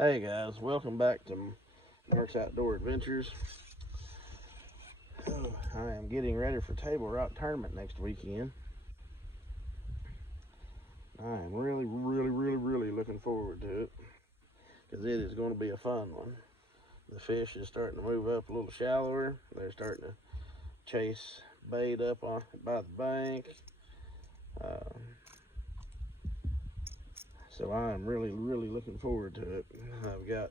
Hey guys, welcome back to Mark's Outdoor Adventures. I am getting ready for Table Rock Tournament next weekend. I am really looking forward to it because it is going to be a fun one. The fish is starting to move up a little shallower. They're starting to chase bait up by the bank. So I am really looking forward to it. I've got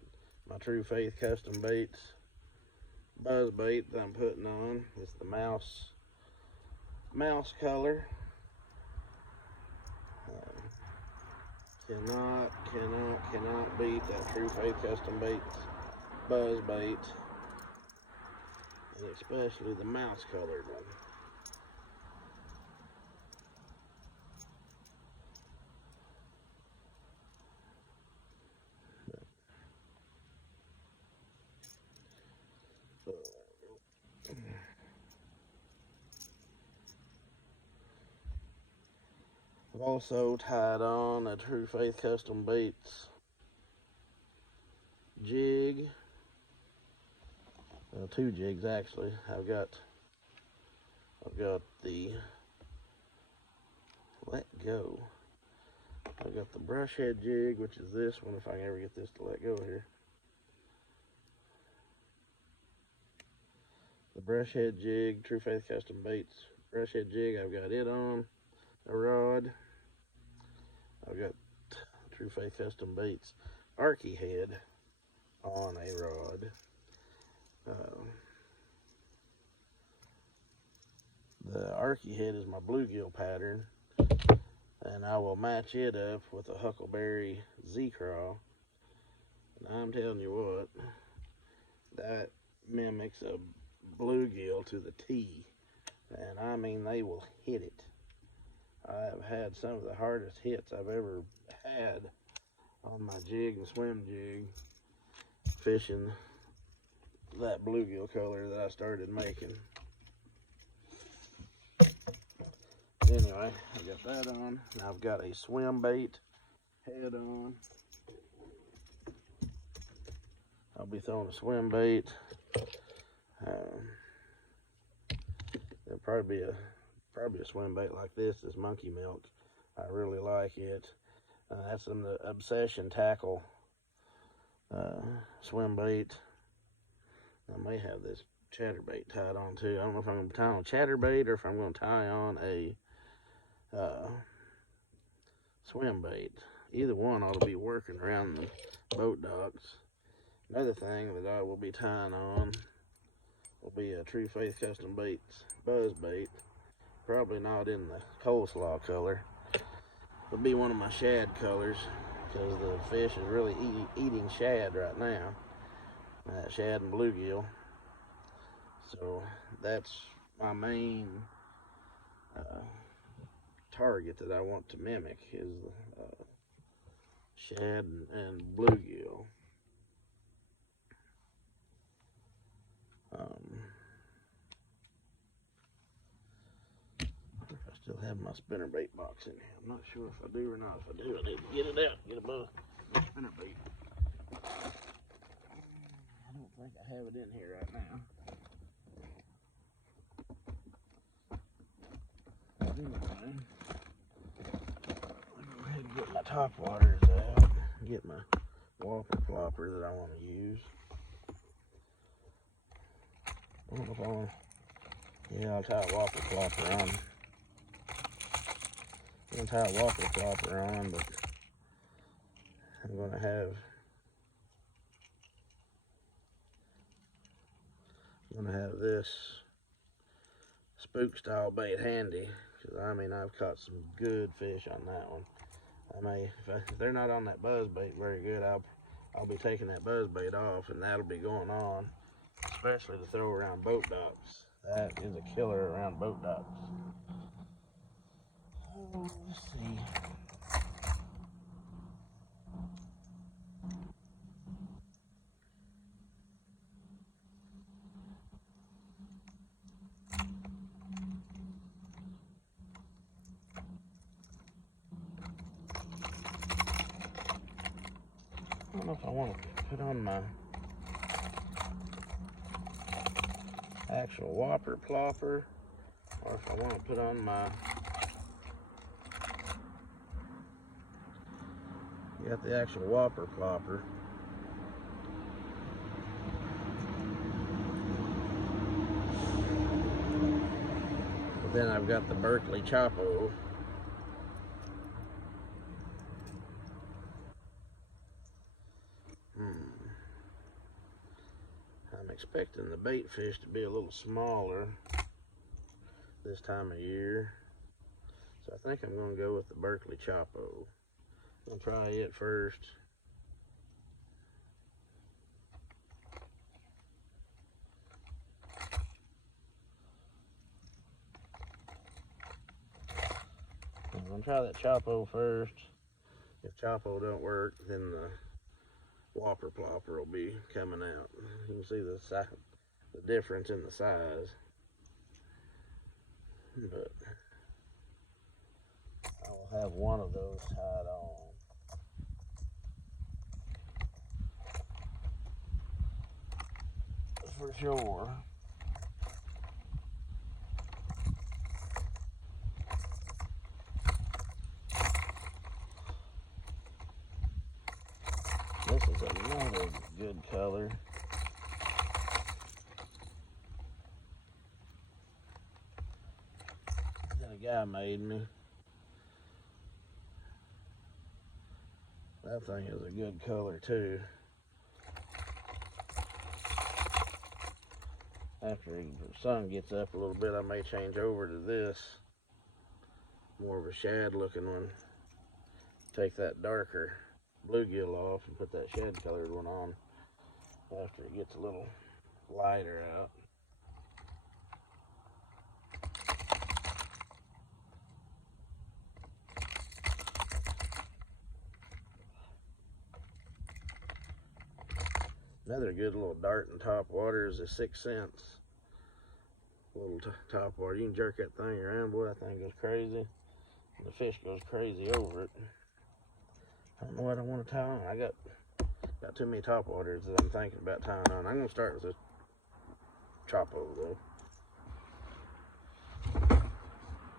my True Faith custom baits buzz bait that I'm putting on. It's the mouse color. Cannot beat that True Faith custom baits buzz bait, and especially the mouse colored one. I've also tied on a True Faith custom baits jig. Two jigs actually. I've got the Let Go. I've got the brush head jig, which is this one, if I can ever get this to let go here. The brush head jig, True Faith custom baits brush head jig. I've got it on a rod. I've got True Faith custom baits Arky head on a rod. The Arky head is my bluegill pattern, and I will match it up with a Huckleberry Z-Craw. And I'm telling you what, that mimics a bluegill to the T. And I mean, they will hit it. I have had some of the hardest hits I've ever had on my jig and swim jig fishing that bluegill color that I started making. Anyway, I got that on. Now I've got a swim bait head on. I'll be throwing a swim bait. There'll probably be a swim bait like this Monkey Milk. I really like it. That's in the Obsession Tackle swim bait. I may have this chatterbait tied on too. I don't know if I'm going to tie on a chatterbait or if I'm going to tie on a swim bait. Either one ought to be working around the boat docks. Another thing that I will be tying on will be a True Faith custom baits buzz bait. Probably not in the coleslaw color. It'll be one of my shad colors because the fish is really eating shad right now. Shad and bluegill. So that's my main target that I want to mimic is shad and bluegill. I still have my spinnerbait box in here. I'm not sure if I do or not. If I do, I need to get it out, get a spinnerbait. I don't think I have it in here right now. Anyway, I'll go ahead and get my top waters out. Get my whopper flopper that I want to use. I don't know if I want to. Yeah, I'll tie a whopper flopper on. I'm going to tie a whopper flopper on, but I'm going to have this spook style bait handy, because I mean, I've caught some good fish on that one. If they're not on that buzz bait very good, I'll be taking that buzz bait off, and that'll be going on, especially to throw around boat docks. That is a killer around boat docks. Oh, let's see. don't know if I want to put on my actual whopper plopper or if I want to put on my, got the actual whopper plopper. But then I've got the Berkley Chopo. I'm expecting the bait fish to be a little smaller this time of year. So I think I'm going to go with the Berkley Chopo. I'll try it first. I'm going to try that Chopo first. If Chopo don't work, then the whopper plopper will be coming out. You can see the size, the difference in the size. But I will have one of those tied on. For sure. This is another good color. That a guy made me. That thing is a good color too. After the sun gets up a little bit, I may change over to this. More of a shad looking one. Take that darker bluegill off and put that shad colored one on after it gets a little lighter out. Another good little dart in top water is a 6 cents. Little top water. You can jerk that thing around, boy, that thing goes crazy. The fish goes crazy over it. I don't know what I want to tie on. I got too many top waters that I'm thinking about tying on. I'm going to start with this Chopo though.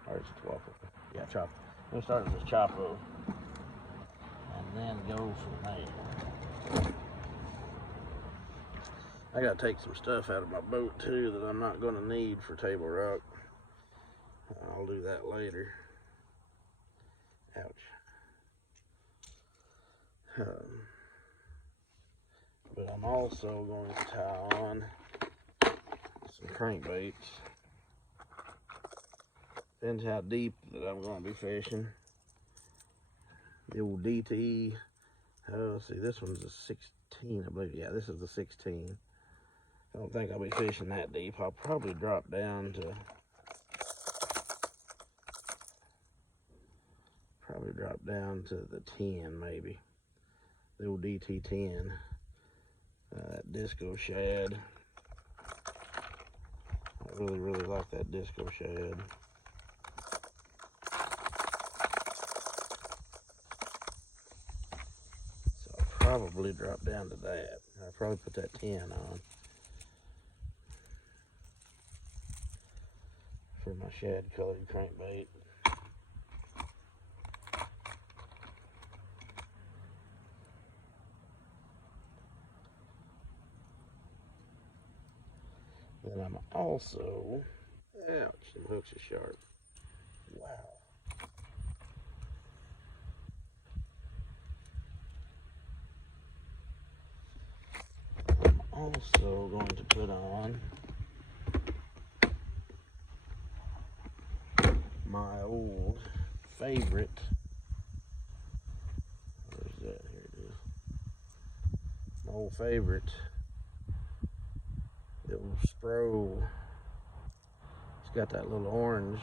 Or is it Chopo? Yeah, Chopo. I'm going to start with this Chopo. And then go from there. I got to take some stuff out of my boat too that I'm not going to need for Table Rock. I'll do that later. Ouch. But I'm also going to tie on some crankbaits. Depends how deep that I'm going to be fishing. The old DT. Oh, let's see, this one's a 16, I believe. Yeah, this is the 16. I don't think I'll be fishing that deep. I'll probably drop down to the 10 maybe. The old DT10. That disco shad. I really like that disco shad. So I'll probably drop down to that. I'll probably put that 10 on for my shad colored crankbait. Then I'm also, ouch, them hooks are sharp. Wow. I'm also going to put on my old favorite. Where's that? Here it is. My old favorite. The old Spro. It's got that little orange.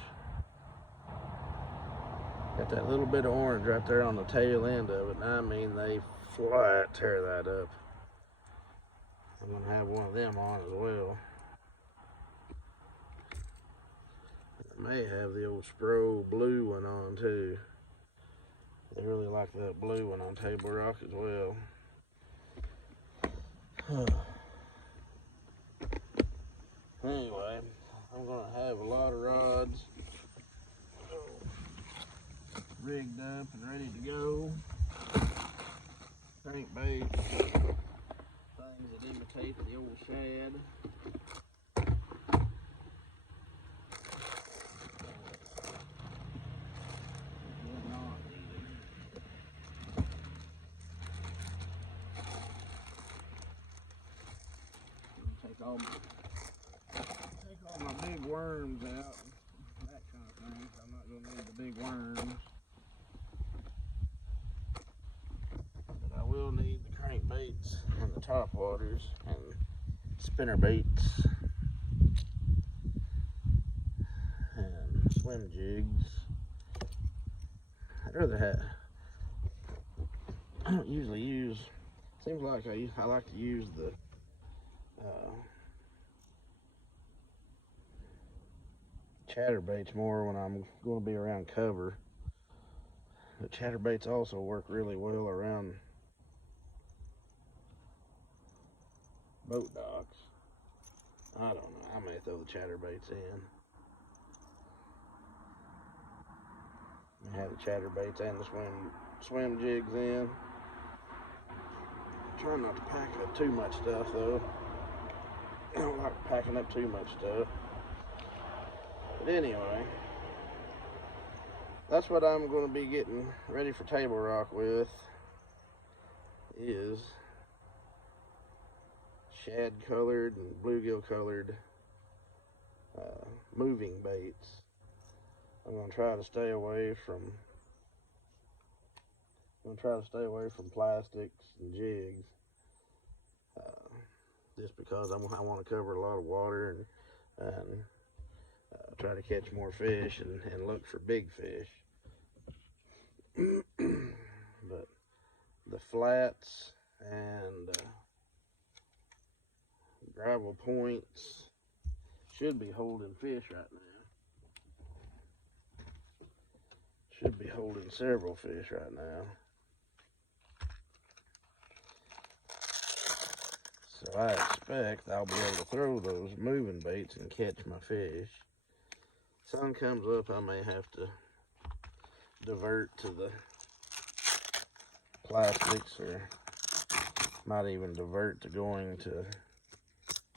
Got that little bit of orange right there on the tail end of it. And I mean, they flat tear that up. I'm going to have one of them on as well. I may have the old Spro blue one on too. They really like that blue one on Table Rock as well. Anyway, I'm gonna have a lot of rods rigged up and ready to go. Crankbait, things that imitate the old shad. Take all my big worms out, that kind of thing. I'm not going to need the big worms. But I will need the crankbaits and the top waters and spinner baits and swim jigs. I'd rather have, I don't usually use, seems like I like to use the chatterbaits more when I'm going to be around cover. The chatterbaits also work really well around boat docks. I don't know, I may throw the chatterbaits in. I have the chatterbaits and the swim jigs in. Trying not to pack up too much stuff though. I don't like packing up too much stuff. But anyway, that's what I'm going to be getting ready for Table Rock with, is shad colored and bluegill colored moving baits. I'm going to try to stay away from plastics and jigs, just because I want to cover a lot of water and try to catch more fish and look for big fish. But the flats and gravel points should be holding fish right now. Should be holding several fish right now. So I expect I'll be able to throw those moving baits and catch my fish. Sun comes up, I may have to divert to the plastics, or might even divert to going to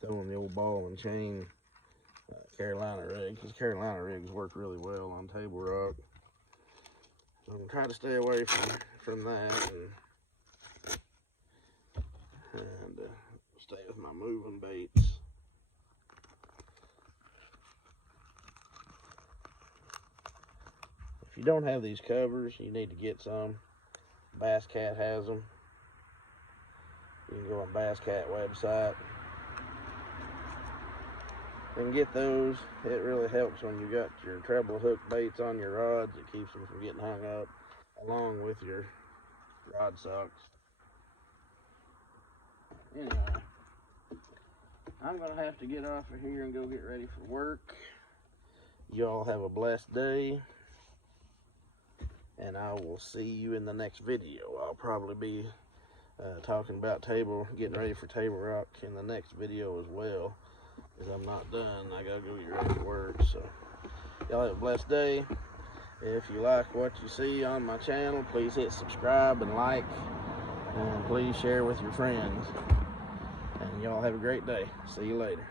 throwing the old ball and chain Carolina rig, because Carolina rigs work really well on Table Rock. So I'm trying to stay away from that and stay with my moving baits. If you don't have these covers, you need to get some. Bass Cat has them. You can go on Bass Cat website and get those. It really helps when you got your treble hook baits on your rods. It keeps them from getting hung up, along with your rod socks. Anyway, I'm gonna have to get off of here and go get ready for work. Y'all have a blessed day, and I will see you in the next video. I'll probably be talking about getting ready for Table Rock in the next video as well, because I'm not done. I gotta go get ready for work. So y'all have a blessed day. If you like what you see on my channel, please hit subscribe and like, and please share with your friends. And y'all have a great day. See you later.